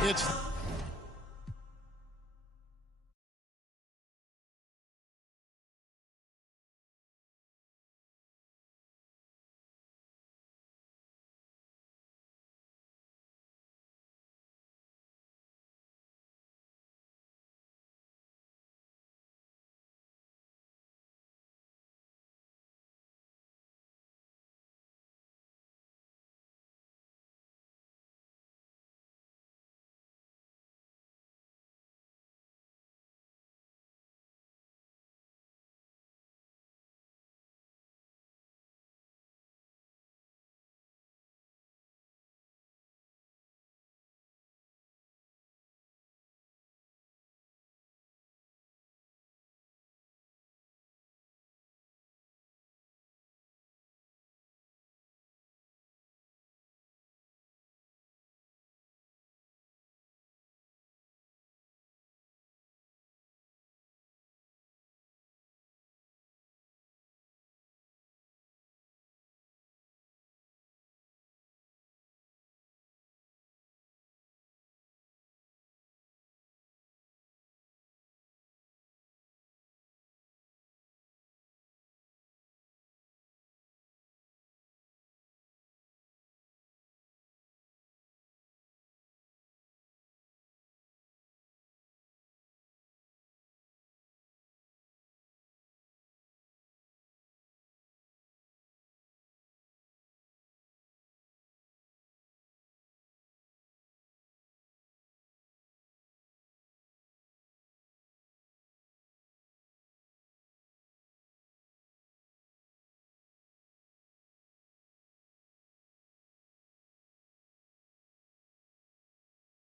It's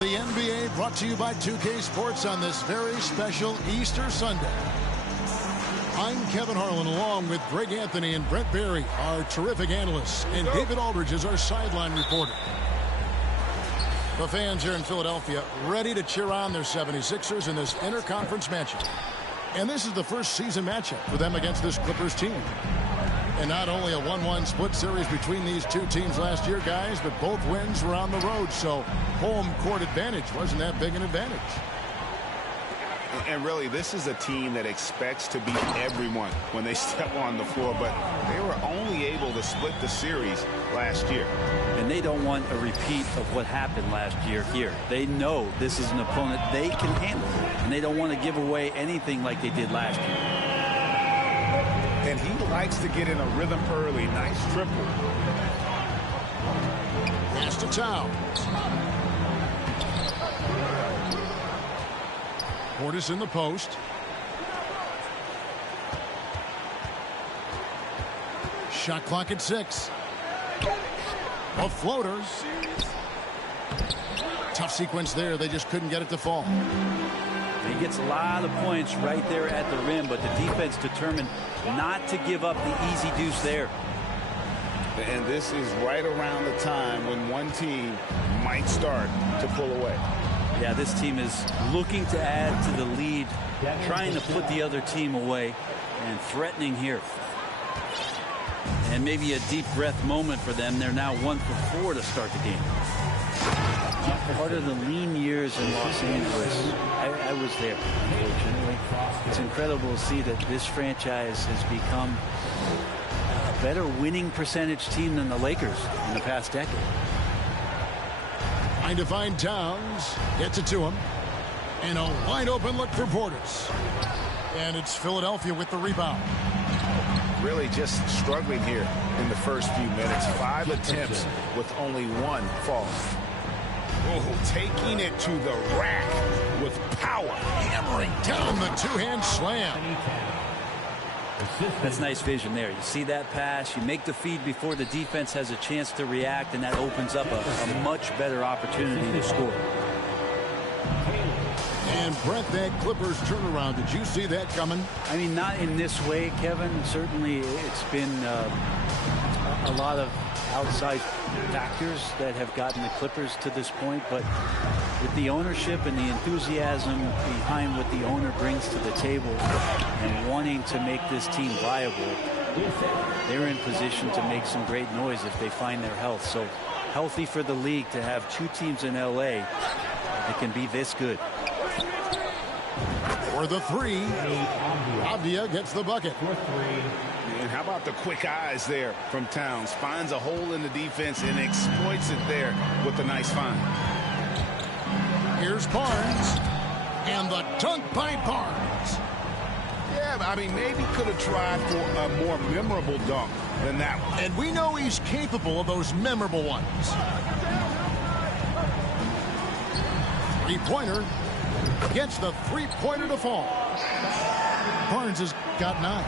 the NBA brought to you by 2K Sports on this very special Easter Sunday. I'm Kevin Harlan along with Greg Anthony and Brent Barry, our terrific analysts, and David Aldridge is our sideline reporter. The fans here in Philadelphia ready to cheer on their 76ers in this interconference matchup. And this is the first season matchup for them against this Clippers team. And not only a 1-1 split series between these two teams last year, guys, but both wins were on the road, so home court advantage wasn't that big an advantage. And really, this is a team that expects to beat everyone when they step on the floor, but they were only able to split the series last year. And they don't want a repeat of what happened last year here. They know this is an opponent they can handle, and they don't want to give away anything like they did last year. And he likes to get in a rhythm early. Nice triple. Pass to Towns. Portis in the post. Shot clock at 6. A floater. Tough sequence there. They just couldn't get it to fall. He gets a lot of points right there at the rim, but the defense determined not to give up the easy deuce there. And this is right around the time when one team might start to pull away. Yeah, this team is looking to add to the lead, trying to put the other team away, and threatening here. And maybe a deep breath moment for them. They're now 1 for 4 to start the game. Part of the lean years in Los Angeles, I was there, unfortunately. It's incredible to see that this franchise has become a better winning percentage team than the Lakers in the past decade. Trying to find Towns. Gets it to him. And a wide open look for Portis. And it's Philadelphia with the rebound. Really just struggling here in the first few minutes. 5 attempts with only 1 fall. Oh, taking it to the rack with power. Hammering down the two-hand slam. That's nice vision there. You see that pass, you make the feed before the defense has a chance to react, and that opens up a much better opportunity to score. And Brent, that Clippers turnaround, did you see that coming? I mean, not in this way, Kevin. Certainly it's been a lot of outside factors that have gotten the Clippers to this point, but with the ownership and the enthusiasm behind what the owner brings to the table and wanting to make this team viable, they're in position to make some great noise if they find their health. So healthy for the league to have 2 teams in LA that can be this good. For the 3, Avdia gets the bucket. And how about the quick eyes there from Towns? Finds a hole in the defense and exploits it there with a nice find. Here's Barnes. And the dunk by Barnes. Yeah, I mean, maybe could have tried for a more memorable dunk than that one. And we know he's capable of those memorable ones. 3-pointer. Gets the 3-pointer to fall. Barnes has got 9.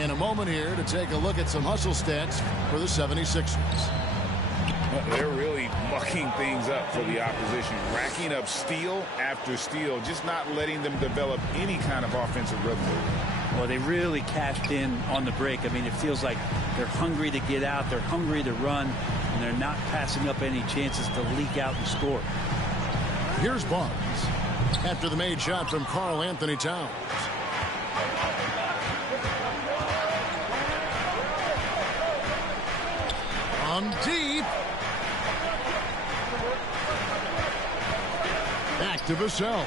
And a moment here to take a look at some hustle stats for the 76ers. They're really mucking things up for the opposition, racking up steal after steal, just not letting them develop any kind of offensive rhythm. Well, they really cashed in on the break. I mean, it feels like they're hungry to get out, they're hungry to run, and they're not passing up any chances to leak out and score. Here's Barnes after the made shot from Karl Anthony Towns. From deep. Back to Vassell.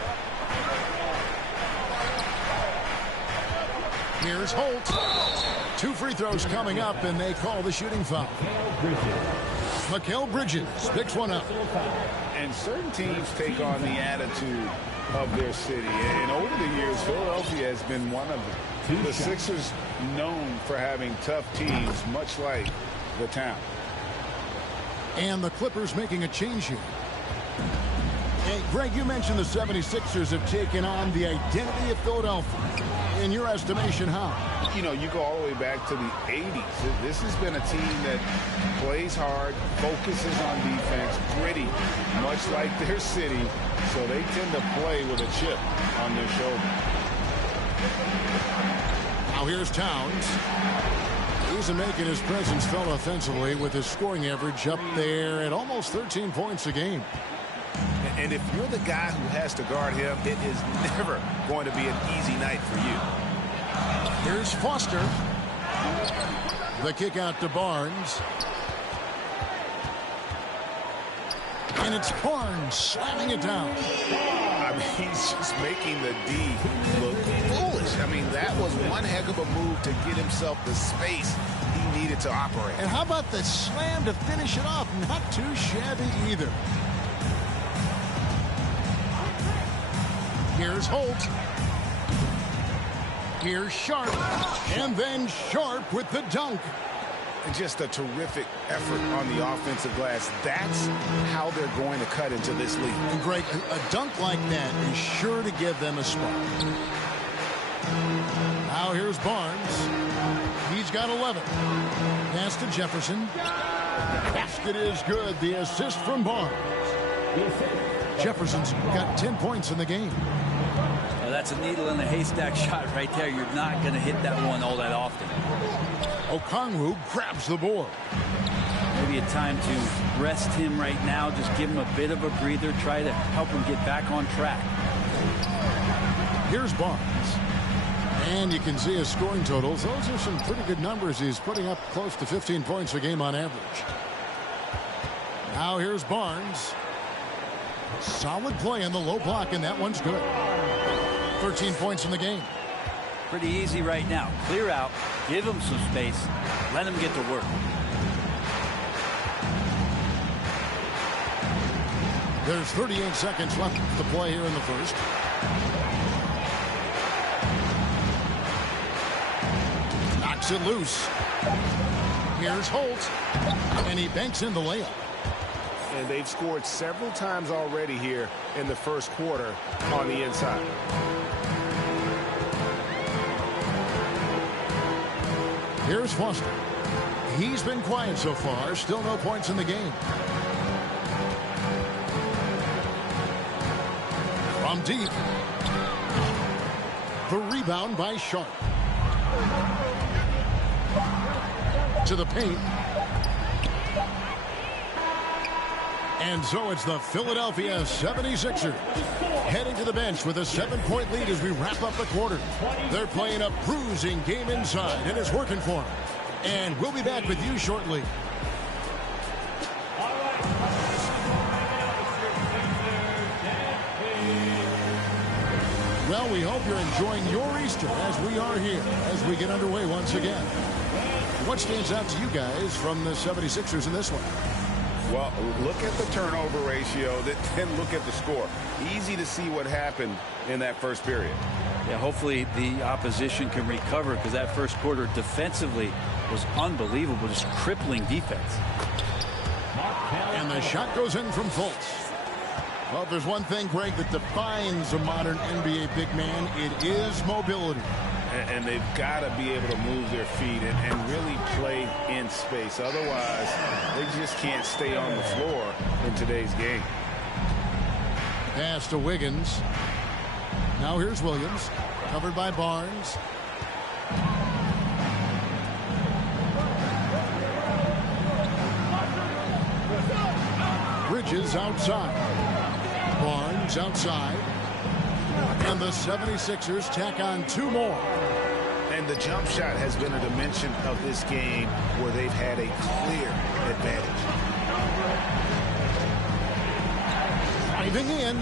Here's Holt. 2 free throws coming up, and they call the shooting foul. Mikal Bridges picks one up. And certain teams take on the attitude of their city. And over the years, Philadelphia has been one of them. The Sixers known for having tough teams, much like the town. And the Clippers making a change here. Hey, Greg, you mentioned the 76ers have taken on the identity of Philadelphia. In your estimation, how? You know, you go all the way back to the 80s. This has been a team that plays hard, focuses on defense, gritty, much like their city. So they tend to play with a chip on their shoulder. Now here's Towns. He's making his presence felt offensively with his scoring average up there at almost 13 points a game. And if you're the guy who has to guard him, it is never going to be an easy night for you. Here's Foster. The kick out to Barnes. And it's Barnes slamming it down. I mean, he's just making the D look foolish. I mean, that was one heck of a move to get himself the space he needed to operate. And how about the slam to finish it off? Not too shabby either. Here's Holt. Here's Sharp. And then Sharp with the dunk. And just a terrific effort on the offensive glass. That's how they're going to cut into this league. And Greg, a dunk like that is sure to give them a spark. Now here's Barnes. He's got 11. Pass to Jefferson. Basket is good. The assist from Barnes. Jefferson's got 10 points in the game. Well, that's a needle in a haystack shot right there. You're not going to hit that one all that often. Okongwu grabs the board. Maybe a time to rest him right now. Just give him a bit of a breather. Try to help him get back on track. Here's Barnes. And you can see his scoring totals. Those are some pretty good numbers. He's putting up close to 15 points a game on average. Now here's Barnes. Solid play in the low block, and that one's good. 13 points in the game. Pretty easy right now. Clear out. Give him some space. Let him get to work. There's 38 seconds left to play here in the first. Knocks it loose. Here's Holt. And he banks in the layup. And they've scored several times already here in the first quarter on the inside. Here's Foster. He's been quiet so far. Still no points in the game. From deep. The rebound by Sharp. To the paint. And so it's the Philadelphia 76ers heading to the bench with a 7-point lead as we wrap up the quarter. They're playing a bruising game inside, and it's working for them. And we'll be back with you shortly. Well, we hope you're enjoying your Easter as we are here as we get underway once again. What stands out to you guys from the 76ers in this one? Well, look at the turnover ratio, then look at the score. Easy to see what happened in that first period. Yeah, hopefully the opposition can recover, because that first quarter defensively was unbelievable, just crippling defense. And the shot goes in from Fultz. Well, if there's one thing, Greg, that defines a modern NBA big man, it is mobility. And they've got to be able to move their feet and really play in space. Otherwise, they just can't stay on the floor in today's game. Pass to Wiggins. Now here's Williams, covered by Barnes. Bridges outside. Barnes outside. And the 76ers tack on 2 more. And the jump shot has been a dimension of this game where they've had a clear advantage. Driving in.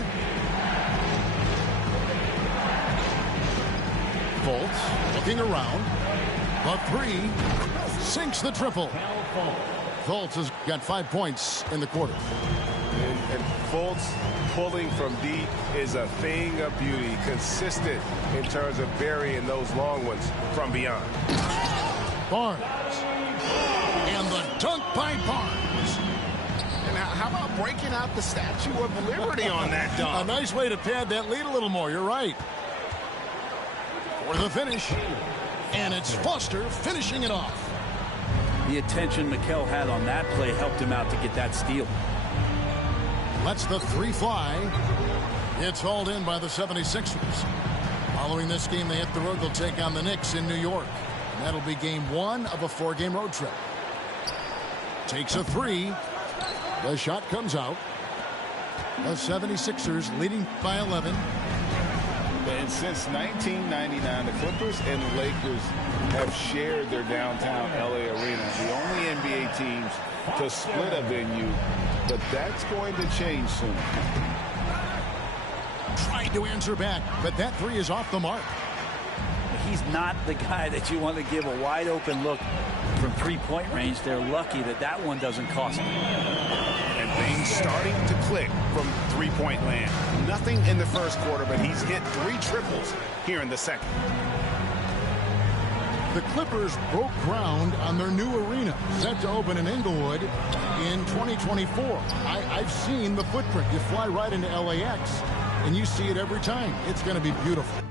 Fultz looking around. The 3 sinks the triple. Fultz has got 5 points in the quarter. And Fultz pulling from deep is a thing of beauty, consistent in terms of burying those long ones from beyond. Barnes. And the dunk by Barnes. And how about breaking out the Statue of Liberty on that dunk? A nice way to pad that lead a little more. You're right. For the finish. And it's Foster finishing it off. The attention Mikal had on that play helped him out to get that steal. Lets the 3 fly. It's hauled in by the 76ers. Following this game, they hit the road. They'll take on the Knicks in New York. And that'll be game 1 of a 4-game road trip. Takes a 3. The shot comes out. The 76ers leading by 11. And since 1999, the Clippers and the Lakers have shared their downtown LA arena. The only NBA teams to split a venue, but that's going to change soon. Trying to answer back, but that 3 is off the mark. He's not the guy that you want to give a wide open look from 3-point range. They're lucky that that one doesn't cost them. And things starting to click from 3-point land. Nothing in the first quarter, but he's hit 3 triples here in the second. The Clippers broke ground on their new arena, set to open in Inglewood in 2024. I've seen the footprint. You fly right into LAX, and you see it every time. It's going to be beautiful.